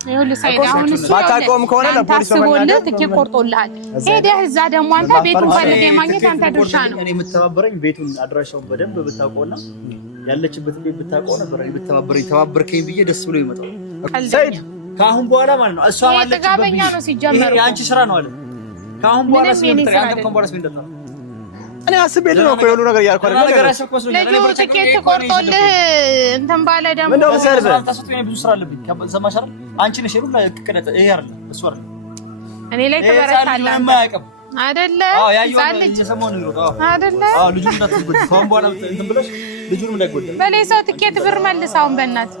ይኸውልህ ሳይድ አሁን እሱ ማታቆም ከሆነ ለፖሊስ ወለ ትኬት ቆርጦልሃል ሄደህ እዛ ደግሞ አንተ ቤቱን ፈልገህ ማግኘት አንተ ድርሻ ነው እኔ የምተባበረኝ ቤቱን አድራሻውን በደንብ ብታውቀውና ያለችበት ቤት ብታውቀው ነበር እኔ ብተባበረኝ ተባበርከኝ ብዬ ደስ ብሎ ይመጣው ሳይድ ካሁን በኋላ ማለት ነው እሷ ማለት ተጋበኛ ነው ሲጀመር ያንቺ ስራ ነው አለ ካሁን በኋላ ሲመጣ ያንተ ኮምቦራስ ምን እንደታ እኔ አስቤ ነው እኮ የሆነ ነገር ያልኩ ነገር አሽኮስልኝ ለጆ ትኬት ቆርጦልህ እንትን ባለ ደግሞ ምን ነው ታስጡኝ ብዙ ስራ አለብኝ ሰማሽ አይደል አንቺ ነሽ ሁሉ ከቀደተ ይሄ አይደል እሱ አይደል እኔ ላይ ተበረታለህ አይደለ ያዩልኝ የሰሞኑ ነው አይደለ ልጁ እንዳትጎዳ ካሁን በኋላ እንትን ብለሽ ልጁንም እንዳይጎዳ በላይ ሰው ትኬት ብር መልሳውን በእናት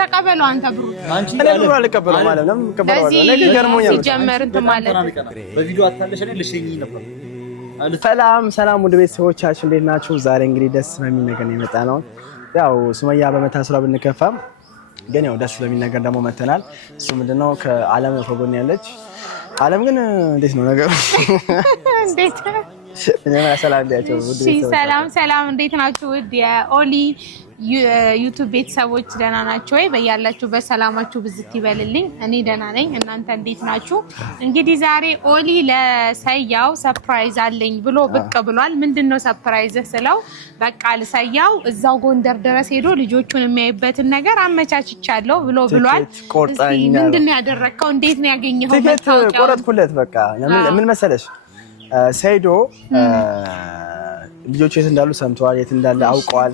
ተቀበለው አንተ ብሩ አንቺ ብሩ አልቀበለው ማለት ነው ከበረዋለ ለኔ ገርሞኛል ሲጀመር እንትን ማለት በቪዲዮ አታለሽ እኔ ልሸኝ ነበር ሰላም ውድ ቤተሰቦቻችን እንዴት ናችሁ? ዛሬ እንግዲህ ደስ በሚል ነገር የመጣ ነው። ያው ሱመያ በመታሰሯ ብንከፋም ግን ያው ደስ በሚል ነገር ደግሞ መተናል። እሱ ምንድነው ከዓለም ከጎን ያለች ዓለም ግን እንዴት ነው ነገሩ? እንዴት ሰላም እንዴት ናችሁ? ውድ የኦሊ ዩቲዩብ ቤተሰቦች ደህና ናችሁ ወይ? በያላችሁበት ሰላማችሁ ብዝት ይበልልኝ። እኔ ደህና ነኝ። እናንተ እንዴት ናችሁ? እንግዲህ ዛሬ ኦሊ ለሰያው ሰርፕራይዝ አለኝ ብሎ ብቅ ብሏል። ምንድነው ሰርፕራይዝ ስለው በቃ ለሰያው እዛው ጎንደር ድረስ ሄዶ ልጆቹን የሚያይበትን ነገር አመቻችቻለሁ ብሎ ብሏል። እስኪ ምንድነው ያደረከው? እንዴት ነው ያገኘኸው? መታወቂያ ቆረጥኩለት። በቃ ምን መሰለሽ ሰይዶ ልጆቹ የት እንዳሉ ሰምተዋል፣ የት እንዳለ አውቀዋል፣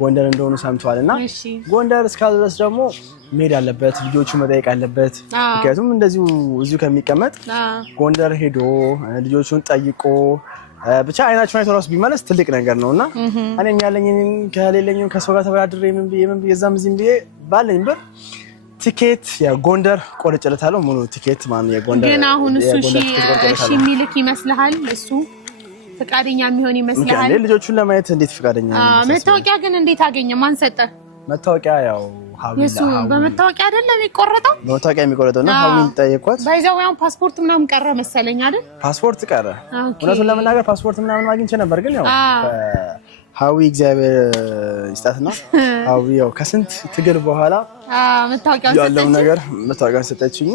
ጎንደር እንደሆኑ ሰምተዋልና ጎንደር እስካለ ድረስ ደግሞ መሄድ አለበት፣ ልጆቹ መጠየቅ አለበት። ምክንያቱም እንደዚሁ እዚሁ ከሚቀመጥ ጎንደር ሄዶ ልጆቹን ጠይቆ ብቻ አይናቸውን አይቶ ራሱ ቢመለስ ትልቅ ነገር ነውና እኔም ያለኝን ከሌለኝም ከሰው ጋር ተበዳድሬ ምን ብዬ እዛም እዚህም ብዬ ባለኝ ብር ቲኬት የጎንደር ቆርጬለታለሁ። ሙሉ ቲኬት ማን የጎንደር ግን አሁን እሱ እሺ የሚልክ ይመስልሃል? እሱ ፍቃደኛ የሚሆን ይመስልሃል? ልጆቹን ለማየት እንዴት ፍቃደኛ ነው? መታወቂያ ግን እንዴት አገኘ? ማን ሰጠ? መታወቂያ ያው እሱ በመታወቂያ አይደለም የሚቆረጠው? በመታወቂያ የሚቆረጠው ነው። ሀዊን ጠየኳት። ባይዛው ያው ፓስፖርት ምናምን ቀረ መሰለኝ አይደል? ፓስፖርት ቀረ። እውነቱን ለመናገር ፓስፖርት ምናምን አግኝቼ ነበር። ግን ያው ሀዊ እግዚአብሔር ይስጣትና ሀዊ ያው ከስንት ትግል በኋላ ያለው ነገር መታወቂያውን ሰጠችኝ።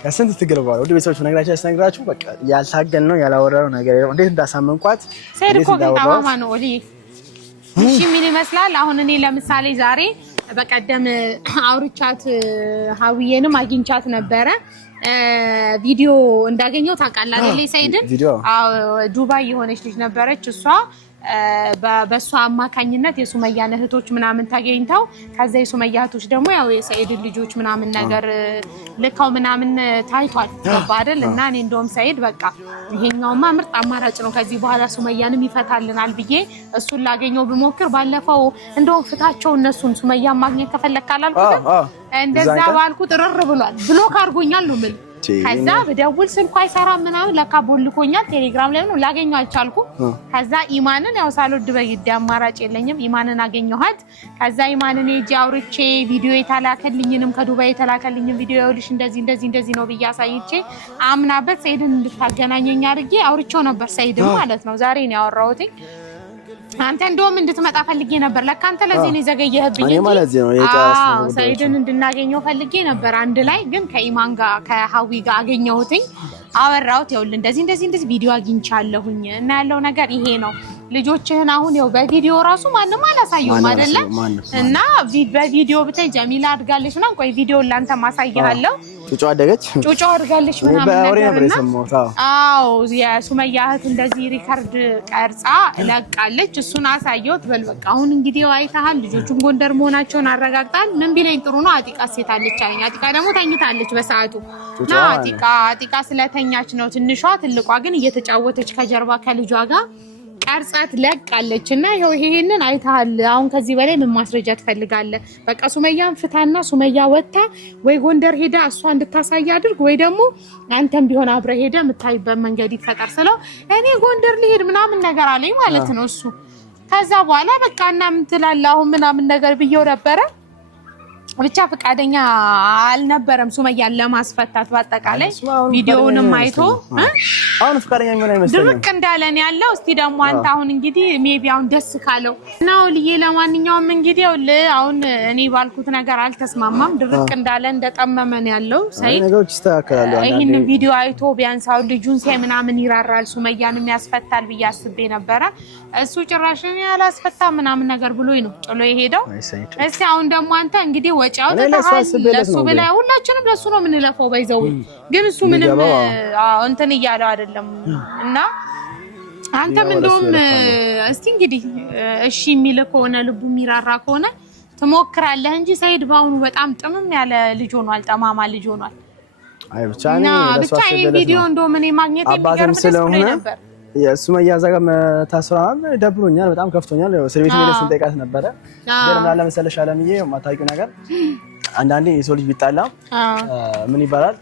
ከስንት ትግል በኋላ ወደ ቤተሰቦች ነግራችሁ ያስነግራችሁ በቃ ያልታገል ነው ያላወራው ነገር እንዴት እንዳሳመንኳት ሰይድኮ ግን ታማማ ነው ኦሊ እሺ ምን ይመስላል? አሁን እኔ ለምሳሌ ዛሬ በቀደም አውርቻት ሀዊዬንም አግኝቻት ነበረ። ቪዲዮ እንዳገኘው ታውቃለህ አይደል? ሰይድን ዱባይ የሆነች ልጅ ነበረች እሷ በሷ አማካኝነት የሱመያ እህቶች ምናምን ታገኝታው ከዛ የሱመያ እህቶች ደግሞ ያው የሰይድ ልጆች ምናምን ነገር ልካው ምናምን ታይቷል አይደል? እና እኔ እንደውም ሰይድ በቃ ይሄኛውማ ምርጥ አማራጭ ነው ከዚህ በኋላ ሱመያንም ይፈታልናል ብዬ እሱን ላገኘው ብሞክር ባለፈው እንደውም ፍታቸው እነሱን ሱመያ ማግኘት ከፈለክ አላልኩት እንደዛ ባልኩ ጥርር ብሏል ብሎክ አድርጎኛል ነው ምን ከዛ በደውል ስልኩ አይሰራም ምናምን ለካ ቦልኮኛል ቴሌግራም ላይ ነው ላገኘው አልቻልኩ። ከዛ ኢማንን ያው ሳልወድ በግድ አማራጭ የለኝም ኢማንን አገኘኋት። ከዛ ኢማንን ሄጄ አውርቼ ቪዲዮ የተላከልኝንም ከዱባይ የተላከልኝን ቪዲዮ ይኸውልሽ እንደዚህ ነው ብዬ አሳይቼ አምናበት ሰይድን እንድታገናኘኝ አድርጌ አውርቼው ነበር። ሰይድን ማለት ነው ዛሬ ነው ያወራሁት። አንተ እንደውም እንድትመጣ ፈልጌ ነበር ለካ አንተ ለዚህ ነው ዘገየህብኝ እንጂ ማለት ነው የጫስነው ሰይድን እንድናገኘው ፈልጌ ነበር አንድ ላይ ግን ከኢማን ጋር ከሀዊ ጋር አገኘሁትኝ አወራሁት። ይኸውልህ እንደዚህ ቪዲዮ አግኝቻለሁኝ እና ያለው ነገር ይሄ ነው። ልጆችህን አሁን ያው በቪዲዮ ራሱ ማንንም አላሳየውም አይደለ? እና በቪዲዮ ብታይ ጀሚላ አድጋለች ምናምን ቆይ ቪዲዮ ላንተ ማሳየሃለሁ። ጩጮ አደገች ጩጮ አድጋለች ምናምን ነገር አዎ የሱመያ እህት እንደዚህ ሪከርድ ቀርጻ ለቃለች። እሱን አሳየሁት። በል በቃ አሁን እንግዲህ አይተሃል ልጆቹን ጎንደር መሆናቸውን አረጋግጣል። ምን ቢለኝ ጥሩ ነው አጢቃ ሴት አለች አለኝ። አጢቃ ደግሞ ተኝታለች በሰዓቱ እና አጢቃ ስለተኛች ነው ትንሿ። ትልቋ ግን እየተጫወተች ከጀርባ ከልጇ ጋር ቀርጻት ለቃለች። እና ይሄንን አይተሃል። አሁን ከዚህ በላይ ምን ማስረጃ ትፈልጋለህ? በቃ ሱመያን ፍታና ሱመያ ወጣ ወይ ጎንደር ሄዳ እሷ እንድታሳይ አድርግ ወይ ደግሞ አንተም ቢሆን አብረ ሄደ የምታይበት መንገድ ይፈጠር ስለው እኔ ጎንደር ልሄድ ምናምን ነገር አለኝ ማለት ነው እሱ። ከዛ በኋላ በቃ እና ምን ትላለህ አሁን ምናምን ነገር ብየው ነበረ። ብቻ ፈቃደኛ አልነበረም ሱመያን ለማስፈታት በአጠቃላይ ቪዲዮውንም አይቶ አሁን ፈቃደኛ ምን አይመስልም ድርቅ እንዳለን ያለው እስቲ ደግሞ አንተ አሁን እንግዲህ ሜቢ አሁን ደስ ካለው ነው ልዬ ለማንኛውም እንግዲህ አሁን እኔ ባልኩት ነገር አልተስማማም ድርቅ እንዳለ እንደጠመመን ያለው ሰይድ ነገሮች ይስተካከላሉ ይሄን ቪዲዮ አይቶ ቢያንስ አሁን ልጁን ሳይ ምናምን ይራራል ሱመያንም ያስፈታል ብዬ አስቤ ነበረ እሱ ጭራሽን ያላስፈታ ምናምን ነገር ብሎኝ ነው ጥሎ የሄደው እስቲ አሁን ደግሞ አንተ እንግዲህ ወጫው ለሱ ብላ ሁላችንም ለሱ ነው የምንለፈው ባይዘው ግን እሱ ምንም እንትን እያለው አይደለም እና አንተም እንደውም እስቲ እንግዲህ እሺ የሚል ከሆነ ልቡ የሚራራ ከሆነ ትሞክራለህ እንጂ ሰይድ ባሁኑ በጣም ጥምም ያለ ልጅ ሆኗል ጠማማ ልጅ ሆኗል አይ ብቻ ይሄ ቪዲዮ እንደውም እኔ ማግኘት የሚገርም ነበር የሱመያ ዘጋ ታስራም ደብሮኛል በጣም ከፍቶኛል እስር ቤት ሄደን ስንጠይቃት ነበረ ግን ምናለ መሰለሽ አለምዬ ማታውቂው ነገር አንዳንዴ የሰው ልጅ ቢጣላ ምን ይባላል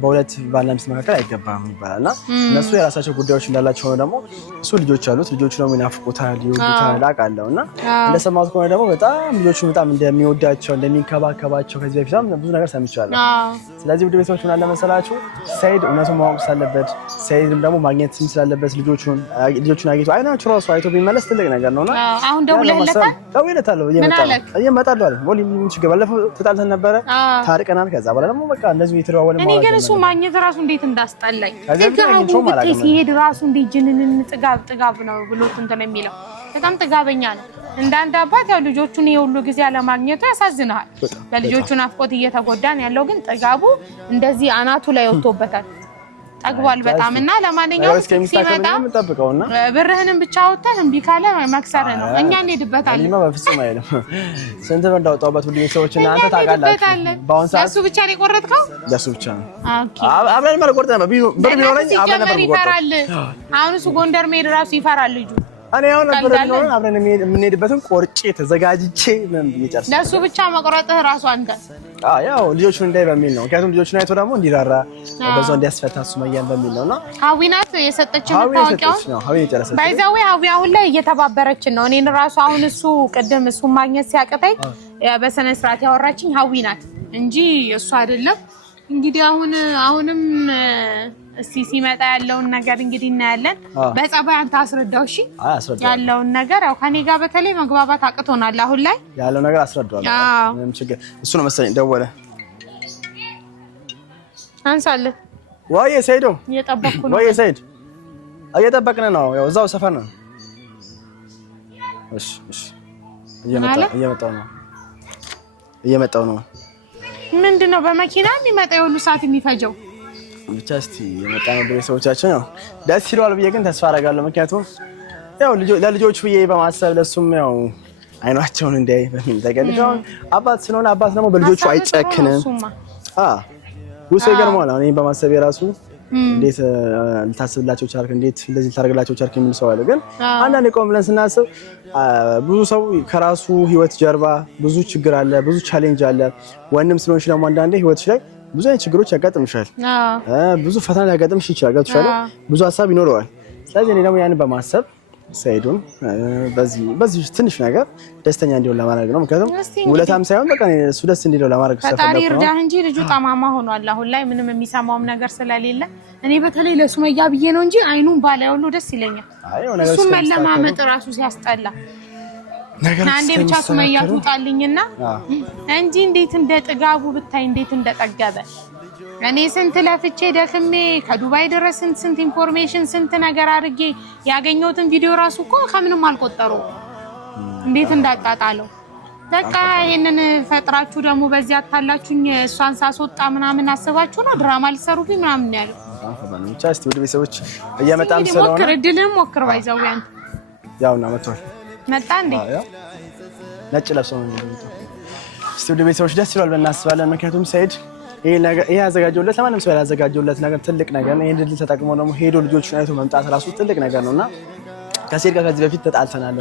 በሁለት ባልና ሚስት መካከል አይገባም ይባላልና እነሱ የራሳቸው ጉዳዮች እንዳላቸው ነው ደግሞ እሱ ልጆች አሉት ልጆቹ ደግሞ ይናፍቁታል ይወዱታል አውቃለሁና እንደሰማሁት ከሆነ ደግሞ በጣም ልጆቹ በጣም እንደሚወዳቸው እንደሚንከባከባቸው ከዚህ በፊትም ብዙ ነገር ሰምቻለሁ ስለዚህ ውድ ቤተሰቦች ምን አለ መሰላችሁ ሰይድ እውነቱን ማወቅ ስላለበት ሰይድም ደግሞ ማግኘት ስላለበት ልጆቹን አግኝቶ አይናችሁ ራሱ አይቶ ቢመለስ ትልቅ ነገር ነውና አሁን ደውለታለሁ እየመጣለሁ አለ ቮሊም ችግር ባለፈው ተጣልተን ነበረ ታርቀናል ከዛ በኋላ ደግሞ በቃ እንደዚህ የተደዋወለ ማለት ነው እኔ ግን እሱ ማግኘት ራሱ እንዴት እንዳስጠላኝ ሲሄድ ራሱ እንዴት ጅንንን ጥጋብ ነው ብሎት እንትን የሚለው በጣም ጥጋበኛ ነው እንዳንተ አባት ያው ልጆቹን የሁሉ ጊዜ አለማግኘቱ ያሳዝናል ለልጆቹ ናፍቆት እየተጎዳን ያለው ግን ጥጋቡ እንደዚህ አናቱ ላይ ወጥቶበታል ጠግቧል በጣምና ለማንኛውም ሲመጣ ብርህንም ብቻ ወጣህ እንቢ ካለ መክሰር ነው እኛ እንሄድበታለን እኔማ በፍጹም አይደለም ስንት ብር እንዳወጣሁበት ሁሉ ሰዎችና አንተ ታውቃላችሁ ባውን ሰዓት ለሱ ብቻ ነው የቆረጥከው ለሱ ብቻ ነው አብረን ማለት ቆርጠን ነው ብር ቢኖረኝ አብረን ነበር ይፈራል አሁን እሱ ጎንደር መሄድ ራሱ ይፈራል ልጁ እኔ አሁን ነበር ነው አብረን የምንሄድበትን ቆርጬ ተዘጋጅቼ ምን ይጨርስ ለሱ ብቻ መቆረጥህ ራሱ አንተ ያው ልጆቹን እንዳይ በሚል ነው ምክንያቱም ልጆቹን አይቶ ደግሞ እንዲራራ በዛው እንዲያስፈታ ሱመያን በሚል ነውና ሀዊናት የሰጠችን ታውቂው ሀዊ ይጨርሳል ባይዛው ሀዊ አሁን ላይ እየተባበረችን ነው እኔን ራሱ አሁን እሱ ቅድም እሱ ማግኘት ሲያቀተኝ በሰነ ስርዓት ያወራችኝ ሀዊናት እንጂ እሱ አይደለም እንግዲህ አሁንም እስቲ ሲመጣ ያለውን ነገር እንግዲህ እናያለን በጸባይ አንተ አስረዳው እሺ ያለውን ነገር ያው ከኔ ጋር በተለይ መግባባት አቅቶናል አሁን ላይ ያለው ነገር አስረዳዋለሁ ምንም ችግር እሱ ነው መሰለኝ ደወለ አንሳለ ወይ ሰይዶ እየጠበቅኩ ነው ወይ ሰይድ እየጠበቅን ነው ያው እዛው ሰፈር ነው እሺ እየመጣው ነው ምንድነው በመኪና የሚመጣ የሁሉ ሰዓት የሚፈጀው ብቻ እስቲ የመጣው ቤተሰቦቻችን ነው ደስ ይላል ብዬ ግን ተስፋ አደርጋለሁ ምክንያቱም ያው ለልጆቹ ብዬ በማሰብ ለሱም ያው አይናቸውን እንዲያይ በሚል ተገልጠው አባት ስለሆነ አባት ደግሞ በልጆቹ አይጨክንም ውስጥ ይገርማል እኔ በማሰብ የራሱ እንዴት ልታስብላቸው ቻልክ እንዴት እንደዚህ ልታደርግላቸው ቻልክ የሚል ሰው አለ ግን አንዳንዴ ቆም ብለን ስናስብ ብዙ ሰው ከራሱ ህይወት ጀርባ ብዙ ችግር አለ ብዙ ቻሌንጅ አለ ወንድም ስለሆንሽ ደግሞ አንዳንዴ ህይወትሽ ላይ ብዙ አይነት ችግሮች ያጋጥምሻል ብዙ ፈተና ያጋጥምሽ ይችላል ገብቶሻል ብዙ ሀሳብ ይኖረዋል ስለዚህ እኔ ደግሞ ያን በማሰብ ሰይዱን በዚህ ትንሽ ነገር ደስተኛ እንዲሆን ለማድረግ ነው ምክንያቱም ውለታም ሳይሆን በቃ እሱ ደስ እንዲለው ለማድረግ ፈጣሪ እርዳህ እንጂ ልጁ ጠማማ ሆኗል አሁን ላይ ምንም የሚሰማውም ነገር ስለሌለ እኔ በተለይ ለሱመያ ብዬ ነው እንጂ አይኑን ባላይ ሁሉ ደስ ይለኛል እሱ መለማመጥ ራሱ ሲያስጠላ አንዴ ብቻ ሱመያ ትውጣልኝና እንጂ እንዴት እንደ ጥጋቡ ብታይ እንዴት እንደጠገበ እኔ ስንት ለፍቼ ደክሜ ከዱባይ ድረስ ስንት ኢንፎርሜሽን ስንት ነገር አድርጌ ያገኘሁትን ቪዲዮ ራሱ እኮ ከምንም አልቆጠረው እንዴት እንዳጣጣለው በቃ ይሄንን ፈጥራችሁ ደግሞ በዚህ አታላችሁኝ እሷን ሳስወጣ ምናምን አስባችሁ ነው ድራማ ሊሰሩብኝ ምናምን ያለው ብቻ እስቲ ወደ ቤተሰቦች እየመጣን ስለሆነ ሞክር እድልህን ሞክር ባይዛው አንተ ያውና መጣ እንዴ ነጭ ለብሶ ነው እስቲ ወደ ቤተሰቦች ደስ ይላል በእናስባለን ምክንያቱም ሰይድ ይሄ ያዘጋጀውለት ለማንም ሰው ያዘጋጀውለት ነገር ትልቅ ነገር ነው ይሄን ድል ተጠቅሞ ደግሞ ሄዶ ልጆቹን አይቶ መምጣት ራሱ ትልቅ ነገር ነውና ከሰይድ ጋር ከዚህ በፊት ተጣልተናል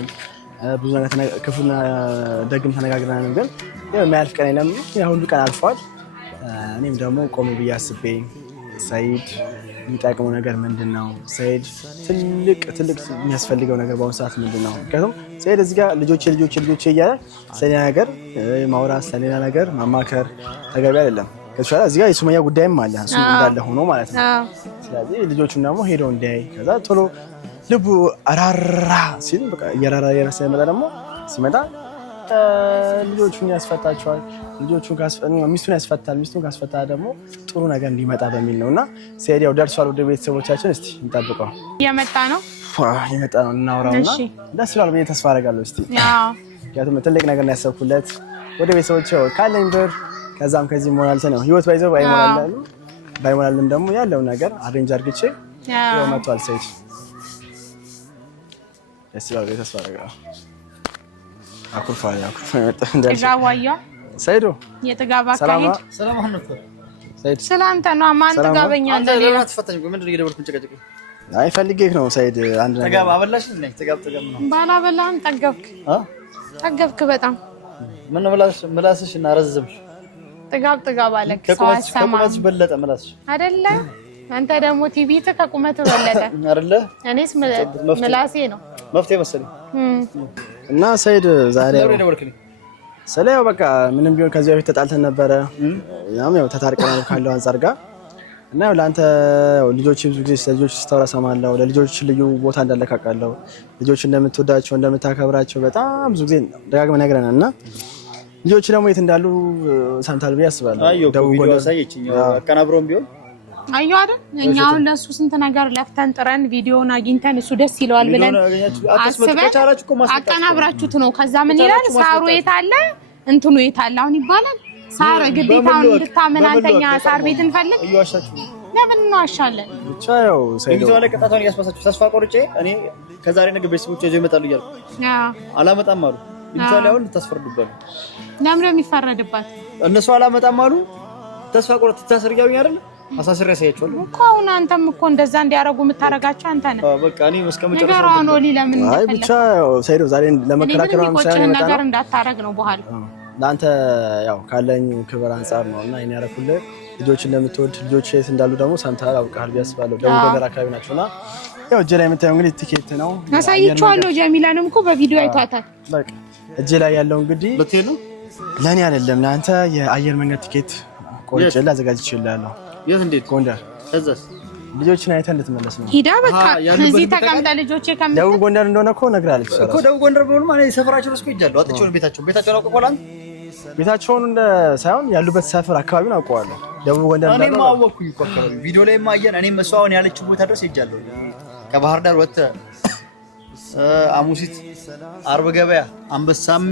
ብዙ ነገር ክፉና ደግም ተነጋግረናል ግን የማያልፍ ቀን የለም ያ ሁሉ ቀን አልፏል እኔም ደግሞ ቆም ብዬ አስቤ ሰይድ የሚጠቅመው ነገር ምንድነው? ሰይድ ትልቅ የሚያስፈልገው ነገር በአሁኑ ሰዓት ምንድነው? ምክንያቱም ሰይድ እዚህ ጋር ልጆቼ እያለ ስለሌላ ነገር ማውራት ስለሌላ ነገር ማማከር ተገቢ አይደለም። ከዛ እዚህ ጋር የሱመያ ጉዳይም አለ እሱ እንዳለ ሆኖ ማለት ነው። ስለዚህ ልጆቹን ደግሞ ሄደው እንዲያይ ከዛ ቶሎ ልቡ አራራ ሲል በቃ እየራራ ሲመጣ ደግሞ ሲመጣ ልጆቹን ያስፈታቸዋል። ልጆቹን ሚስቱን ያስፈታል። ሚስቱን ካስፈታ ደግሞ ጥሩ ነገር እንዲመጣ በሚል ነውና ሰይድ ያው ደርሷል። ወደ ቤተሰቦቻችን እስቲ እንጠብቀው። እየመጣ ነው እናውራውና ደስ ይላል ብዬ ተስፋ አደርጋለሁ። እስቲ ምክንያቱም ትልቅ ነገር ነው ያሰብኩለት ወደ ቤተሰቦቼ ካለኝ ብር ከዛም ከዚህ ሞራልተ ነው ህይወት ባይዘው ባይሞላልም ደግሞ ያለው ነገር አሬንጅ አድርግቼ ያው መጥቷል ሰይድ። ደስ ይላል ብዬ ተስፋ አደርጋለሁ። አኩርፋያ መጣ እንዳለ ጥጋባያ ሰይዶ የጥጋባ ካሄድ ሰላም አህመድ ሰይድ ሰላምታ ነው ማን ጥጋበኛ እንደሌላ ለምን አትፈታኝ? ምንድን ነው እየደወልኩኝ ጨቀጨቀ? አይ ፈልጌህ ነው ሰይድ። አንድ ነገር ጥጋብ አበላሽ እንዴ? ጥጋብ ነው ባላበላም ጠገብክ በጣም ምን ምላስሽ እና ረዘምሽ ጥጋብ አለ ከቁመትሽ በለጠ ምላስሽ አይደለ? አንተ ደግሞ ቲቪ ከቁመት በለጠ አይደለ? እኔስ ምላሴ ነው መፍትሄ መሰለኝ። እና ሰይድ ዛሬ ስለያው በቃ ምንም ቢሆን ከዚህ በፊት ተጣልተን ነበረ። ያው ተታርቀናል ካለው አንፃር ጋር እና ያው ለአንተ ልጆች ብዙ ጊዜ ስለልጆች ስታወራ ሰማለሁ። ለልጆች ልዩ ቦታ እንዳለካቃለሁ። ልጆች እንደምትወዳቸው እንደምታከብራቸው በጣም ብዙ ጊዜ ደጋግመህ ነግረናል። እና ልጆች ደግሞ የት እንዳሉ ሰምታል ብዬ አስባለሁ። ደቡብ ጎንደር ሳይችኝ አቀናብሮም ቢሆን አየሁ አይደል? እኛ አሁን ለሱ ስንት ነገር ለፍተን ጥረን ቪዲዮውን አግኝተን እሱ ደስ ይለዋል ብለን አስበን አቀናብራችሁት ነው። ከዛ ምን ይላል? ሳሩ የት አለ እንትኑ የት አለ አሁን ይባላል። ሳር ግዴታውን እንድታመን አንተኛ ሳር ቤት እንፈልግ ለምን እንዋሻለን? ብቻ ያው ሰይዶ ይዘው ለቀጣታውን ያስፈሳችሁ ተስፋ ቆርጬ እኔ ከዛሬ ነገ ቤተሰቦቼ ይዘው ይመጣሉ እያልኩ አላመጣም አሉ። ይቻላል አሁን ተስፈርዱበት። ለምን የሚፈረድባት? እነሱ አላመጣም አሉ። ተስፋ ቆርጬ ተሰርጋውኝ አይደል? አሳስሬ ያሳያቸዋለሁ እኮ አሁን አንተም እኮ እንደዛ እንዲያረጉ የምታረጋቸው አንተ ነህ። በቃ እኔ መስከመጨረሻ ነገራው ነው ለምን አይ ብቻ ሰይዶ ዛሬ ለመከራከር ነው ሳይሆን ነገር እንዳታረግ ነው በኋላ ለአንተ ያው ካለኝ ክብር አንፃር ነውና እኔ ያረኩልህ ልጆችን እንደምትወድ ልጆች የት እንዳሉ ደግሞ ሰምተሃል አውቃለሁ ብዬ አስባለሁ። ደቡብ ጎንደር አካባቢ ናቸውና ያው እጄ ላይ የምታየው እንግዲህ ቲኬት ነው አሳይቼዋለሁ። ጀሚላንም እኮ በቪዲዮ አይቷታል። በቃ እጄ ላይ ያለው እንግዲህ ለቴ ነው ለኔ አይደለም ለአንተ የአየር መንገድ ቲኬት ቆርጬ ላዘጋጅቼልሃለሁ። የት እንዴት ጎንደር እዛስ ልጆችን አይተህ እንድትመለስ ነው። ሂዳ በቃ እዚህ ተቀምጠ ልጆቼ ከምት ደቡብ ጎንደር እንደሆነ እኮ ነግራለች እኮ ደቡብ ጎንደር ብሎ ማለት ሰፈራቸውን እስኮ ይጃሉ አጥቼው ነው ቤታቸውን አውቀዋል። ቤታቸውን እንደ ሳይሆን ያሉበት ሰፈር አካባቢውን አውቀዋለሁ። ደቡብ ጎንደር እንደሆነ እኔማ አወኩኝ እኮ አካባቢ ቪዲዮ ላይ ማየን እኔም እሷ አሁን ያለችው ቦታ ድረስ ይጃለሁ። ከባህር ዳር ወጥተህ አሙሲት አርብ ገበያ አንበሳሜ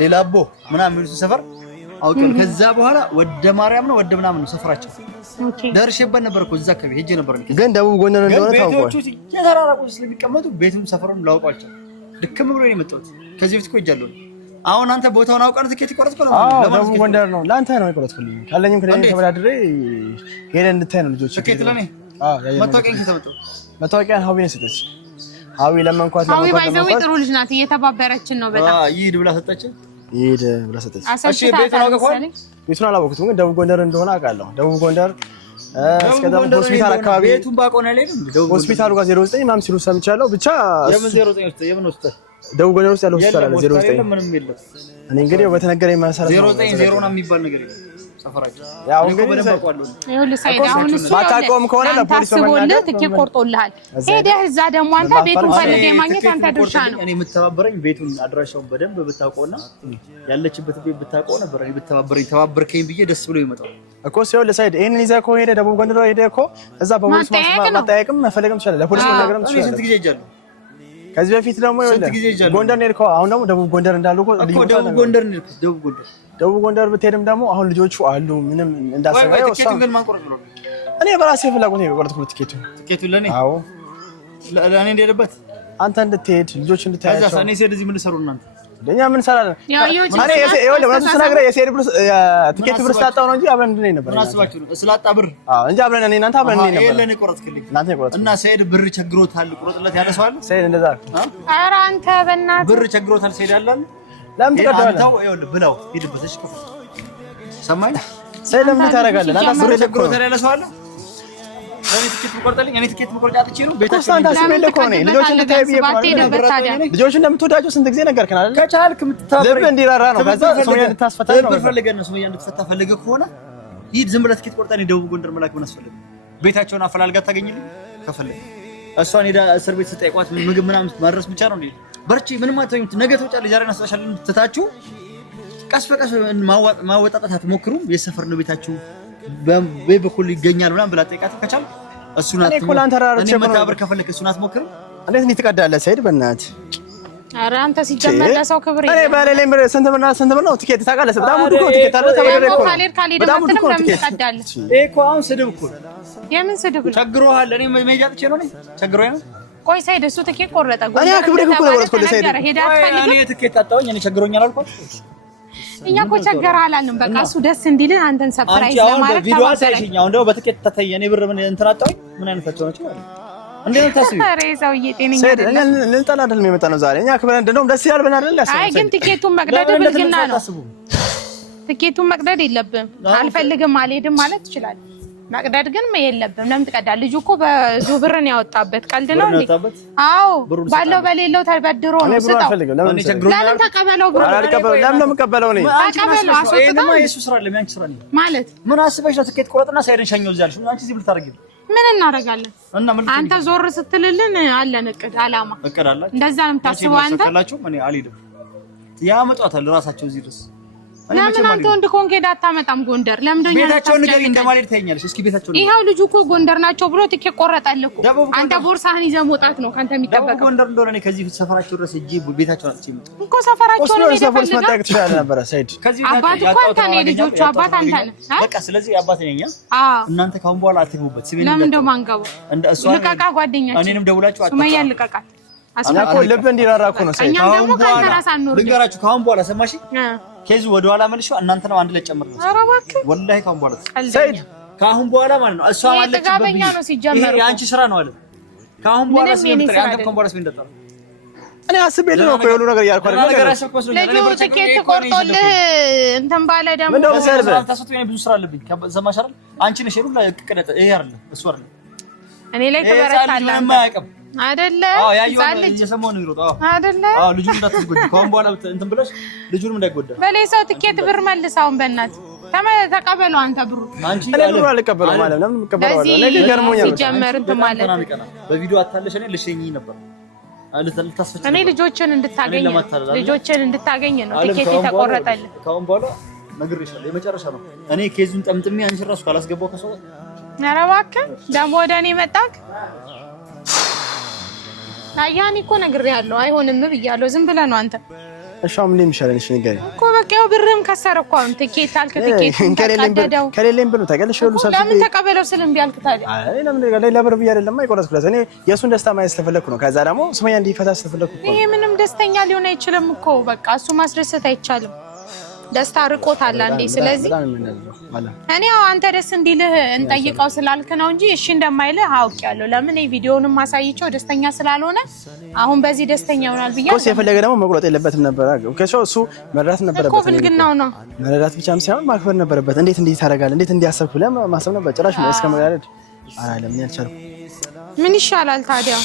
ሌላቦ ምናምን የሚሉት ሰፈር አውቀን ከዛ በኋላ ወደ ማርያም ነው ወደ ምናምን ነው ሰፈራቸው። ደርሼበት ነበር እኮ እዛ አካባቢ ሄጄ ነበር። ግን ደቡብ ጎንደር እንደሆነ ታውቋል። ቤቶቹ የተራራቁ ስለሚቀመጡ ቤቱም ሰፈሩን ላውቃቸው ድክም ብሎ ነው የመጣሁት። ከዚህ በፊት እኮ ይጃለሁ። አሁን አንተ ቦታውን አውቀን ትኬት ይቆርጥኩ ነው ደቡብ ጎንደር ነው ላንተ ነው የቆረጥኩልኝ። ካለኝም ከደኝ ተበዳድሬ ሄደን እንድታይ ነው ልጆች ትኬት ለኔ መታወቂያ ከተመጣው መታወቂያን ሀዊ ነው ሰጠች። ሀዊ ለመንኳት ባይዘው ጥሩ ልጅ ናት። እየተባበረችን ነው በጣም ይሄድ ብላ ሰጠችን። ይሄድ ብላ ሰጠች። እሺ ቤቱን አውቀዋል። ቤቱን አላወኩትም ግን ደቡብ ጎንደር እንደሆነ አውቃለሁ። ደቡብ ጎንደር እስከ ደቡብ ሆስፒታል አካባቢ ቤቱን ባቆና ላይ ነው ሆስፒታሉ ጋር 09 ምናምን ሲሉ ሰምቻለሁ። ብቻ የምን 09 ውስጥ የምን ውስጥ ደቡብ ጎንደር ውስጥ ያለው ሆስፒታል አለ 09 ምንም የለም። እኔ እንግዲህ በተነገረኝ መሰረት 09 ነው የሚባል ነገር የለም ሰፈራችን። ያው እንግዲህ ይኸውልህ ሳይድ አሁን እሱ ባታቆም ከሆነ ለፖሊስ በመናገር ትኬት ቆርጦልሃል። ሄደህ እዛ ደግሞ አንተ ቤቱን ፈልገህ ማግኘት አንተ ድርሻ ነው። እኔ የምተባበረኝ ቤቱን አድራሻውን በደንብ ብታውቀውና ያለችበት ቤት ብታውቀው ነበር። እኔ ተባበርከኝ ብዬ ደስ ብሎ ይመጣው እኮ ሲሆን ለሳይድ ይሄንን ይዘህ እኮ ሄደህ ደቡብ ጎንደር ሄደህ እኮ እዛ በፖሊስ ማጠየቅም መፈለግም ትችላለህ። ለፖሊስ መናገርም ትችላለህ። ስንት ጊዜ ሄጃለሁ። ከዚህ በፊት ደግሞ ጎንደር ነው የሄድከው። አሁን ደግሞ ደቡብ ጎንደር እንዳሉ እኮ ደቡብ ጎንደር ነው የሄድኩት። ደቡብ ጎንደር ብትሄድም ደግሞ አሁን ልጆቹ አሉ ምንም እንዳሰጋየው እኔ በራሴ ፍላጎት ነው የቆረጥኩት ቲኬቱን ለኔ። አዎ ለኔ እንደሄደበት አንተ እንድትሄድ ልጆች እንድታያቸው። ከዛ እኔ ሲሄድ እዚህ ምን ልሰሩ እናንተ? ለኛ ምን ሰራለን? እኔ ይኸውልህ ማለት ስናገር የሲሄድ ብር ቲኬት ብር ስላጣው ነው እንጂ አብረን እንድንሄድ ነበር። ምን አስባችሁ ነው? ስላጣ ብር? አዎ እንጂ አብረን እኔ እናንተ አብረን እንሄድ ነበር። ለኔ ቆረጥክልኝ እናንተ ቆረጥክ እና ሲሄድ ብር ቸግሮታል ቁረጥለት ያለ ሰው አለ? ሲሄድ እንደዛ ኧረ አንተ በእናትህ ብር ቸግሮታል ሲሄድ አለ። ለምን ትቀደዋለህ? አንተው ይኸውልህ ብላው ሂድበት። እሺ ሰማኝ ሰይድ ለምን ታደርጋለህ? ዙሬ ለግሮት ያለ ሰው አለ ለኔ ትኬት ምቆርጠልኝ እኔ ትኬት ምቆርጫ አጥቼ ነው ቤታችን ታስበለ ከሆነ ልጆችን እንድታይ ቢየ ልጆችን እንደምትወዳቸው ስንት ጊዜ ነገርከን አይደል? ከቻልክ ምትታበረ ልብ እንዲራራ ነው። ከዛ ሶማያ እንድታስፈታ ነው ፈልገን ነው ሶማያ እንድትፈታ ፈልገህ ከሆነ ሂድ ዝም ብለህ ትኬት ቆርጠን ደቡብ ጎንደር መላክ ምን አስፈልግ ቤታቸውን አፈላልጋ ታገኝልኝ ከፈለግ እሷን ሄዳ እስር ቤት ስጠይቋት ምግብ ምናምን ማድረስ ብቻ ነው እንዴ? በርቺ ምንም አትሆኝም። ነገ ትወጫለሽ። ዛሬ እናስታሻለን ትታችሁ ቀስ በቀስ ማወጣጣት አትሞክሩም? የሰፈር ነው ቤታችሁ በበኩል ይገኛል ምናምን ብላ ጠይቃት ከቻል እሱን እኔ መታብር ከፈለክ እሱን አትሞክርም? እንዴት ነው ትቀዳለህ ሰይድ? በእናትህ ኧረ አንተ ሲጀመር ለሰው ክብር እኔ ባለለኝ ብር ስንት ብር ነው ትኬት ታውቃለህ? በጣም ውድ እኮ ትኬት አለ ተበደረ እኮ በጣም ውድ እኮ ትኬት ይሄ እኮ አሁን ስድብ እኮ የምን ስድብ ነው? ቸግሮሃል። እኔ መሄጃ ጥቼ ነው ቸግሮኝ ነው። ቆይ ሰይድ እሱ ትኬት ቆረጠ እኔ አክብሬ እኮ ነው ወረስኩ ለሰይድ እኔ ትኬት አጣሁኝ እኔ ቸግሮኛል አልኳት። እኛ እኮ ቸገረህ አላልንም። በቃ እሱ ደስ እንዲልህ አንተን ሰርፕራይዝ ለማድረግ ቪዲዮ አሳይሽኝ። አሁን ደግሞ በትኬት ተተየ እኔ ብር ምን እንትን አጣሁኝ። ምን አይነት ታቸው ነው ማለት እንዴት ነው ታስቢ? ኧረ ሰውዬ ጤነኛ ሰይድ እኛ ልንጠላ አይደለም የመጣ ነው ዛሬ። እኛ አክብረን እንደውም ደስ ይላል ብለን አይደል ያሰብኩት። አይ ግን ትኬቱን መቅደድ ብልግና ነው። ትኬቱን መቅደድ የለብህም። አልፈልግም አልሄድም ማለት ትችላለህ። መቅደድ ግን የለብህም። ለምን ትቀዳለህ? ልጁ እኮ ብዙ ብር ነው ያወጣበት። ቀልድ ነው እንዴ? አዎ ባለው በሌለው ተበድሮ ነው ስጠው። ለምን ተቀበለው? ብሩ ለምን ነው የምቀበለው? እኔ ተቀበለው። አስወጥተው የሱ ስራ አለ ያንቺ ስራ ነው ማለት ምን አስበሽ ነው? ትኬት ቆረጥና ሳይደን ሻኛው እዚህ አልሽ። አንቺ እዚህ ብልታረጊ ምን እናደርጋለን? አንተ ዞር ስትልልን አለን እቅድ አላማ እቅድ አለ። እንደዛ ነው የምታስበው አንተ። ካላችሁ እኔ አልሄድም ያመጣታል ራሳቸው እዚህ ድረስ። ለምን አንተ ወንድ ኮንክ ሄዳ አታመጣም? ጎንደር ለምን ደኛ ቤታቸውን ንገሪ እንደማልሄድ ታየኛለሽ። እስኪ ቤታቸውን ይሄው ልጁ እኮ ጎንደር ናቸው ብሎ ትኬት ቆረጠልህ እኮ። አንተ ቦርሳህን ይዘህ መውጣት ነው ካንተ የሚጠበቀው። ጎንደር እንደሆነ እኔ ከዚህ ሰፈራቸው ድረስ እጂ ቤታቸውን አጥቼ መጣ እኮ። ሰፈራቸውን ነው ሰፈርስ መጣቅ ትችላለህ ነበር ሰይድ። አባት እኮ አንተ ነህ፣ ልጆቹ አባት አንተ ነህ። በቃ ስለዚህ አባት ነኝ። አዎ እናንተ ካሁን በኋላ አትግቡበት። ሲቪል ለምን እንደማንገቡ ልቀቃ። ጓደኛችን እኔንም ደውላችሁ ሱመያ ልቀቃት። አስናቆ ልብ እንዲራራ እኮ ነው ሰይድ። ካሁን በኋላ ልንገራችሁ፣ ካሁን በኋላ ሰማሽ? ከዚህ ወደ ኋላ መልሼው እናንተ ነው አንድ ላይ ጨምር ነው። ኧረ እባክህ ወላሂ ካሁን በኋላ ሰይድ ካሁን በኋላ ማለት ነው እሷ ማለት ጥጋበኛ ነው ሲጀመር። ይሄ አንቺ ስራ ነው አለ። ካሁን በኋላ ሲምጥሪ አንተ ካሁን በኋላ ሲንደጣ እኔ አስቤልህ ነው እኮ የሆነ ነገር ያልኩ አይደል? ልጁ ትኬት ቆርጦልህ እንትን ባለ ደግሞ ምን ነው ሰይድ ታሰጡ የኔ ብዙ ስራ አለብኝ። ሰማሽ አይደል? አንቺ ነሽ ሁሉ ለቅቀደ ይሄ አይደል? እሱ አይደል? እኔ ላይ ተበረታለህ አይደለ? አዎ ያየው እየሰማው ነው ይሮጥ። አይደለ? አዎ ልጁን እንዳትጎጂ ካሁን በኋላ እንትን ብለሽ ልጁንም እንዳይጎዳ በላይ ሰው ትኬት ብር መልሳውን በእናትህ ተቀበለው። አንተ ብሩ አንቺ ብሩ አልቀበለው ማለት ለምን የምቀበለው አለ ለኔ ገርሞኛል። ሲጀመር እንትን ማለት በቪዲዮ አታለሽ እኔ ልሸኝ ነበር ልታስፈጭ እኔ ልጆችን እንድታገኝ ነው ትኬት የተቆረጠልህ። ካሁን በኋላ ነግሬሻለሁ፣ የመጨረሻ ነው። እኔ ኬዙን ጠምጥሜ አንቺ ራሱ ካላስገባው ከሰው ኧረ እባክህ ደግሞ ወደ እኔ መጣክ። አያኒ እኮ ነግሬሃለሁ፣ አይሆንም ብያለሁ። ዝም ብለህ ነው አንተ። እሺ ምን እንደሚሻለን እሺ ንገረኝ እኮ በቃ ያው ብርህም ከሰረ እኮ አሁን ትኬት አልክ። ትኬት ከሌለኝ ብር ታውቂያለሽ ሁሉ ሰልፍ ለምን ተቀበለው ስል እምቢ አልክ ታዲያ? አይ ለምን ሌላ ብር ብዬ አይደለም አይቆረጥኩለት። እኔ የእሱን ደስታ ማየት ስለፈለኩ ነው። ከዛ ደግሞ ሱመያ እንዲፈታ ስለፈለኩ ነው። ይሄ ምንም ደስተኛ ሊሆን አይችልም እኮ በቃ እሱ ማስደሰት አይቻልም። ደስታ ርቆታል አንዴ። ስለዚህ እኔ አንተ ደስ እንዲልህ እንጠይቀው ስላልክ ነው እንጂ እሺ እንደማይልህ አውቄያለሁ። ለምን ቪዲዮውንም ማሳይቸው ደስተኛ ስላልሆነ አሁን በዚህ ደስተኛ ይሆናል ብዬ እኮ የፈለገ ደግሞ መቁረጥ የለበትም ነበር። እሱ መረዳት ነበረበት እኮ ብልግናው ነው። መረዳት ብቻም ሳይሆን ማክበር ነበረበት። እንዴት ታደርጋለህ? እንዴት እንዲያሰብኩ ለማሰብ ነበር። ጭራሽ እስከ መጋረድ አላለም። ምን ያልቻልኩ ምን ይሻላል ታዲያ?